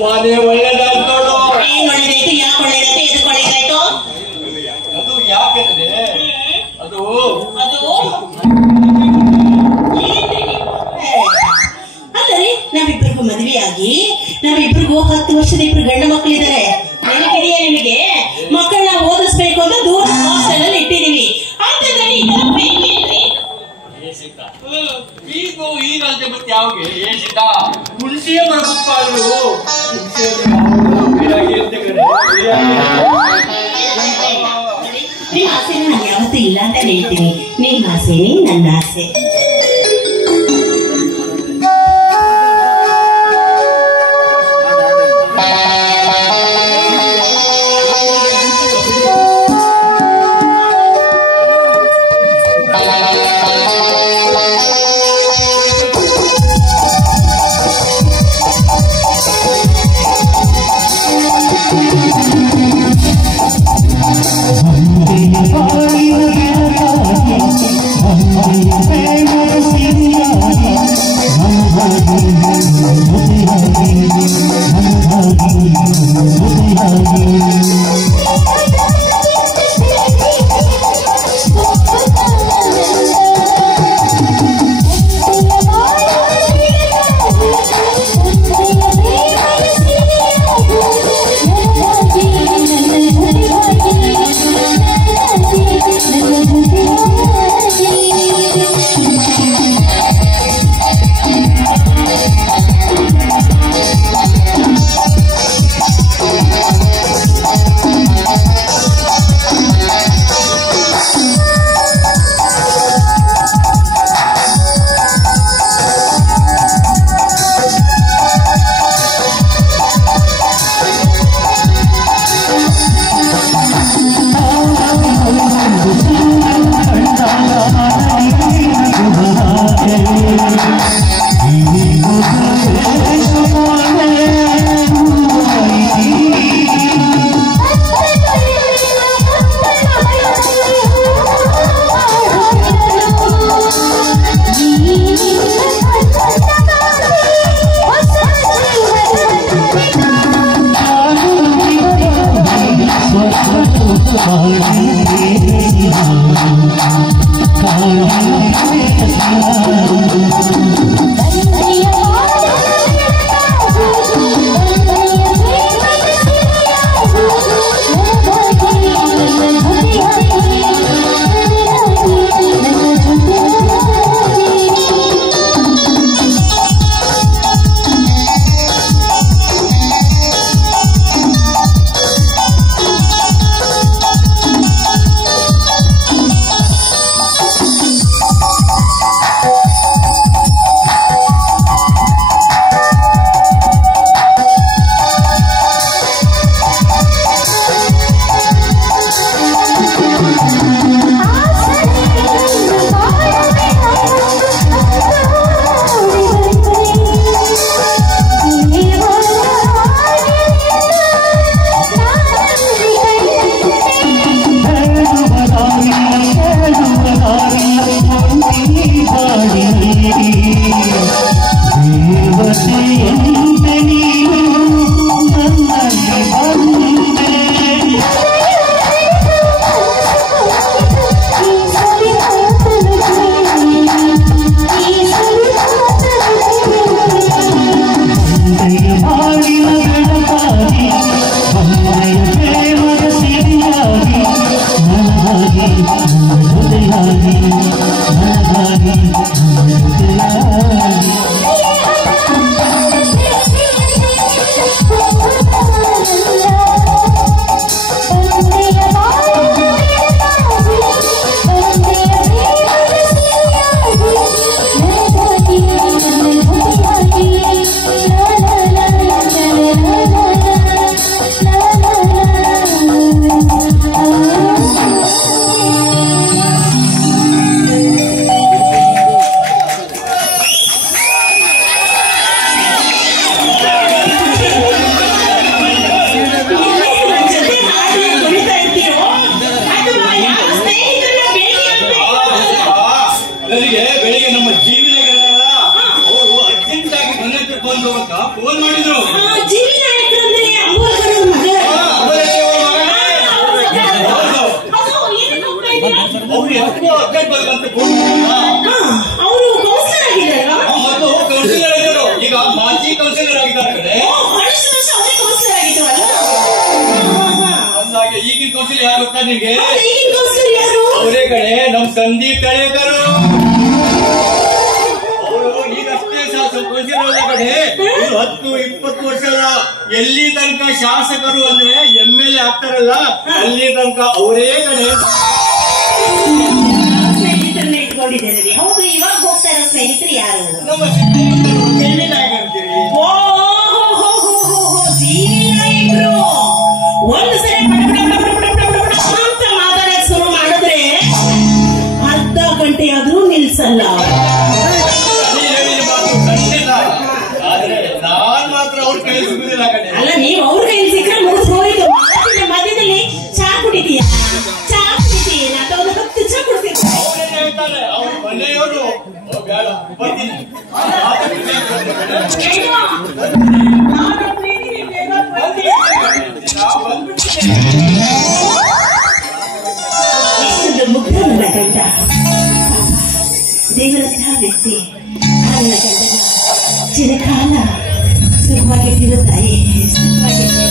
ತುಂಬಾನೇ ಒಳ್ಳೇದಾಯ್ತು ನೋಡು. ಏನ್ ಒಳ್ಳೇದಾಯ್ತು? ಯಾಕೆ ಒಳ್ಳೇದಾಯ್ತು? ಎದಕ್ಕೆ ಒಳ್ಳೇದಾಯ್ತು? ಅದು ಯಾಕೆಂದ್ರೆ ಅದು ಅಲ್ಲರಿ, ನಾವಿಬ್ಬರಿಗೂ ಮದುವೆ ಆಗಿ ನಾವಿಬ್ಬರಿಗೂ 10 ವರ್ಷದ ಇಬ್ರು ಗಂಡು ಮಕ್ಕಳಿದ್ದಾರೆ. ನೆನಪಿದೆಯಾ ನಿಮಗೆ? ಮಕ್ಕಳನ್ನ ಓದಿಸ್ಬೇಕು ಅಂತ ದೂರ ಹಾಸ್ಟೆಲ್ ಅಲ್ಲಿ ಇಟ್ಟಿದೀವಿ. ಅಂತಂದ್ರೆ ಈ ರಾಜ್ಯ ಮತ್ತೆ ಯಾವಾಗ ಏಸಿದ್ದ ಹುಣಸಿಯ ಮರಬುಕ್ಕಾದ್ರು ನಿಮ್ಮ ಆಸೆನ ನಾನು ಯಾವತ್ತೂ ಇಲ್ಲ ಅಂತ ಹೇಳ್ತೀನಿ. ನಿಮ್ಮ ಆಸೆನೇ ನನ್ನ ಆಸೆ. ಫೋನ್ ಮಾಡಿದ್ರು. ಜೀವಿ ನಾಯಕರು ಅಂದ್ರೆ ಅಂಬೋಲಕರ ಮಗ. ಅವರು ಕೌನ್ಸಿಲರ್ ಆಗಿದ್ದಾರಲ್ವಾ? ಕೌನ್ಸಿಲರ್ ಆಗಿದ್ರು, ಈಗ ಮಾಜಿ ಕೌನ್ಸಿಲರ್ ಆಗಿದ್ದಾರೆ. ಕೌನ್ಸಿಲರ್ ಆಗಿದ್ವಲ್ಲ. ಅಂದಾಗೆ ಈಗಿನ ಕೌನ್ಸಿಲರ್ ಯಾರು ಗೊತ್ತಾ ನಿಮ್ಗೆ? ಈಗಿನ ಕೌನ್ಸಿಲರ್ ಯಾರು? ಅವರೇ ಕಡೆ ನಮ್ ಸಂದೀಪ್ ತಳೇಕರು. ಅವರು ಈಗಷ್ಟೇ ಕೌನ್ಸಿಲರ್ ಕಡೆ 10-20 ವರ್ಷದ ಎಲ್ಲಿ ತನಕ ಶಾಸಕರು ಅಂದ್ರೆ MLA ಆಗ್ತಾರಲ್ಲ ಅಲ್ಲಿ ತನಕ ಅವರೇ ಕಡೆ ಸ್ನೇಹಿತರನ್ನ ಇಟ್ಕೊಂಡಿದ್ದಾರೆ. ಹೌದು, ಇವಾಗ ಹೋಗ್ತಾ ಇರೋ ಸ್ನೇಹಿತರು ಯಾರು? ನಮ್ಮ ಜೀವಿ ನಾಯಕರು. ಜೀವಿ ನಾಯಕರು ಒಂದು ಸರಿ ಅಂತ ಮಾತಾಡಕ್ ಶುರು ಮಾಡಿದ್ರೆ ಅರ್ಧ ಗಂಟೆ ಆದ್ರೂ ನಿಲ್ಸಲ್ಲ. ಆದ್ರೆ ನಾನ್ ಮಾತ್ರ ಅವ್ರ ಕೈ ಸಿಗುದಿಲ್ಲ ಕಡೆ. ಅಲ್ಲ, ನೀವು ಅವ್ರ ಕೈಲಿ ಸಿಕ್ಕರೆ ಮುಗಿದು ಹೋಯ್ತು. ಮಧ್ಯದಲ್ಲಿ ಚಾ ಕುಡಿತೀಯ, ಚಾ ಕುಡಿತೀಯ ಅಂತ ಒಂದು 10 ಚಾ ಕುಡ್ತೀನಿ. ಅವ್ರೇನ್ ಹೇಳ್ತಾರೆ, ಅವ್ರ ಮನೆಯವರು ಬೇಡ ಬರ್ತೀನಿ. ಇಷ್ಟೊಂದು ಮುಗ್ಧ ನನ್ನ ಗಂಡ, ದೇವರಂತಹ ವ್ಯಕ್ತಿ. ನನ್ನ ಗಂಡನ ಚಿರಕಾಲ ಸುಖವಾಗಿಟ್ಟಿರೋ ತಾಯಿ, ಸುಖವಾಗಿಟ್ಟಿರೋ